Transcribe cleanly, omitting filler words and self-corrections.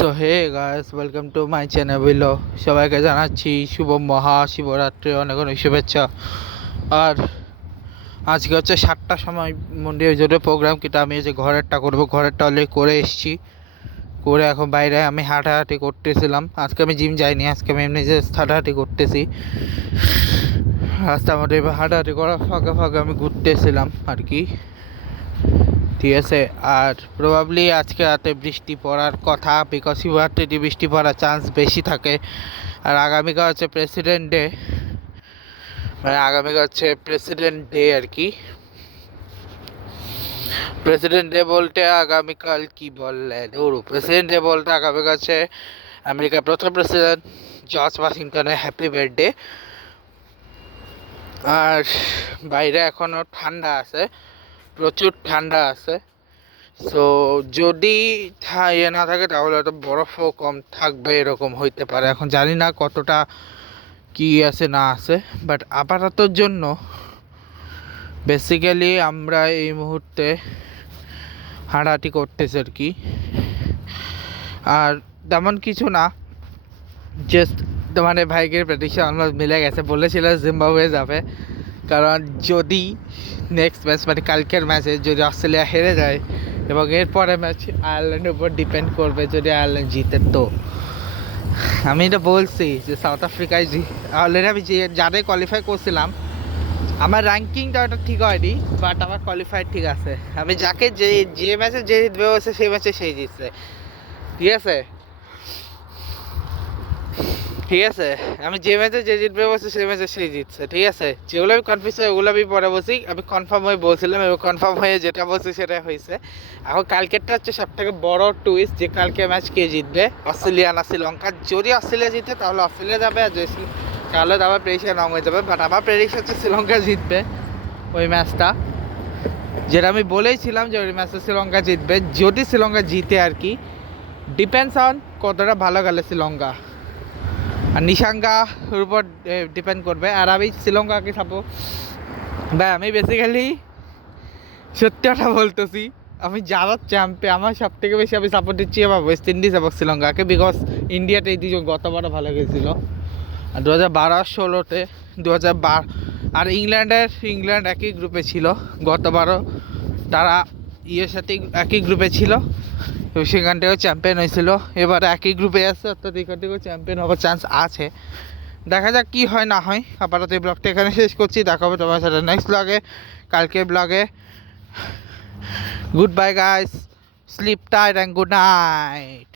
So hey guys, welcome to my channel below. সবাইকে জানাচ্ছি শুভ মহাশিবরাত্রি অনেক অনেক শুভেচ্ছা। আর আজকে হচ্ছে 7টার সময় মন্দিরে জোরে প্রোগ্রাম, কিন্তু আমি যে ঘরেরটা করবো, ঘরেরটা অলরেডি করে এসেছি। করে এখন বাইরে আমি হাঁটাহাঁটি করতেছিলাম। আজকে আমি জিম যাইনি, আজকে আমি এমনি যে হাঁটাহাঁটি করতেছি রাস্তার মধ্যে। হাঁটাহাঁটি করার ফাঁকে ফাঁকে আমি ঘুরতেছিলাম আর কি, ঠিক আছে। আর প্রবাবলি আজকে রাতে বৃষ্টি পড়ার কথা, বিকজ শিবরাত্রিতে বৃষ্টি পড়ার চান্স বেশি থাকে। আর আগামীকাল হচ্ছে প্রেসিডেন্ট ডে, মানে আগামীকাল হচ্ছে প্রেসিডেন্ট ডে আর কি। প্রেসিডেন্ট ডে বলতে আগামীকাল কি বললেন, প্রেসিডেন্ট ডে বলতে আগামীকাল হচ্ছে আমেরিকার প্রথম প্রেসিডেন্ট জর্জ ওয়াশিংটনের হ্যাপি বার্থডে। আর বাইরে এখনও ঠান্ডা আছে, প্রচুর ঠান্ডা আছে। সো যদি ইয়ে না থাকে তাহলে হয়তো বরফও কম থাকবে, এরকম হইতে পারে। এখন জানি না কতটা কি আছে না আছে, বাট আপাততর জন্য বেসিক্যালি আমরা এই মুহূর্তে হাঁটাহাঁটি করতেছি আর কি। আর তেমন কিছু না, জাস্ট মানে ভাইকের প্রেডিকশন আমরা মিলে গেছে। বলেছিল জিম্বাবুয়ে যাবে, কারণ যদি নেক্সট ম্যাচ মানে কালকের ম্যাচে যদি অস্ট্রেলিয়া হেরে যায় এবং এরপরে ম্যাচ আয়ারল্যান্ডের উপর ডিপেন্ড করবে, যদি আয়ারল্যান্ড জিতে তো আমি এটা বলছি যে সাউথ আফ্রিকায় অলরেডি আমি যে যাদের কোয়ালিফাই করছিলাম, আমার র্যাঙ্কিংটা ওটা ঠিক হয়নি, বাট আমার কোয়ালিফাই ঠিক আছে। আমি যাকে যে ম্যাচে যে জিতবে বলছে সেই ম্যাচে সেই জিতছে, ঠিক আছে। ঠিক আছে, আমি যে ম্যাচে যে জিতবে বলছি সেই ম্যাচে সেই জিতছে, ঠিক আছে। যেগুলো আমি কনফিউজ হয় ওগুলো আমি পরে বলছি, আমি কনফার্ম হয়ে বলছিলাম এবং কনফার্ম হয়ে যেটা বলছি সেটা হয়েছে। এখন কালকেরটা হচ্ছে সব থেকে বড় টুইস্ট, যে কালকে ম্যাচ কে জিতবে, অস্ট্রেলিয়া না শ্রীলঙ্কা। যদি অস্ট্রেলিয়া জিতে তাহলে অস্ট্রেলিয়া যাবে, আর যদি তাহলে তো আমার প্রেডিকশন রং হয়ে যাবে। বাট আমার প্রেডিকশন হচ্ছে শ্রীলঙ্কা জিতবে ওই ম্যাচটা, যেটা আমি বলেইছিলাম যে ওই ম্যাচটা শ্রীলঙ্কা জিতবে। যদি শ্রীলঙ্কা জিতে আর কি, ডিপেন্ডস অন কতটা ভালো গেলে শ্রীলঙ্কা আর নিশাঙ্কার উপর ডিপেন্ড করবে। আর আমি শ্রীলঙ্কাকে সাপোর্ট, ভাই আমি বেসিক্যালি সত্যি কথা বলতেছি, আমি যারা চ্যাম্পিয়ন আমার সব থেকে বেশি আমি সাপোর্ট দিচ্ছি আমার ওয়েস্ট ইন্ডিজ এবং শ্রীলঙ্কাকে, বিকজ ইন্ডিয়াতে এই দুজন গতবারও ভালো গেছিল, আর 2012-16-তে 2012। আর ইংল্যান্ড একই গ্রুপে ছিল গতবারও, তারা ইয়ের সাথে একই গ্রুপে ছিল এবং সেখান থেকেও চ্যাম্পিয়ন হয়েছিল। এবার একই গ্রুপে আছে, অর্থাৎ এখান থেকেও চ্যাম্পিয়ন হওয়ার চান্স আছে। দেখা যাক কী হয় না হয়। আপাতত এই ব্লগটা এখানে শেষ করছি, দেখা হবে তোমার সাথে নেক্সট ব্লগে, কালকে ব্লগে। Good bye guys, sleep tight and good night.